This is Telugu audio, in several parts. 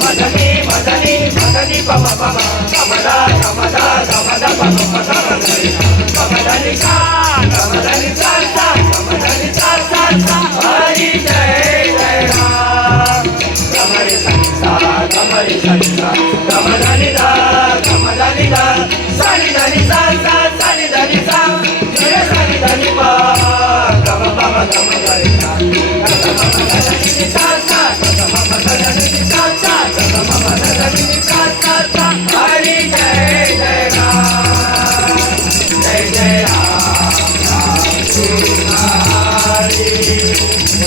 మదనే మదనే మదని పమ పమ. సమద సమద సమద పమ పమ సమదని సమదని సా సమదని సా సా సమదని సా సా సా హరి జయ జయ రామ. సమరి సంసా సమరి సంసా సమదని దా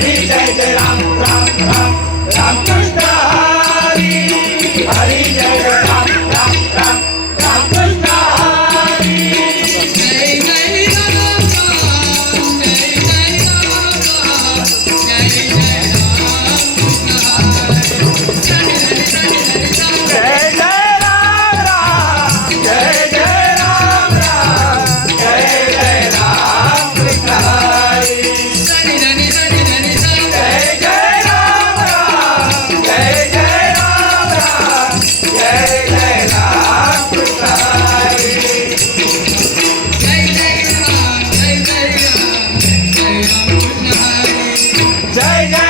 ahí te enteramos. Jai Jai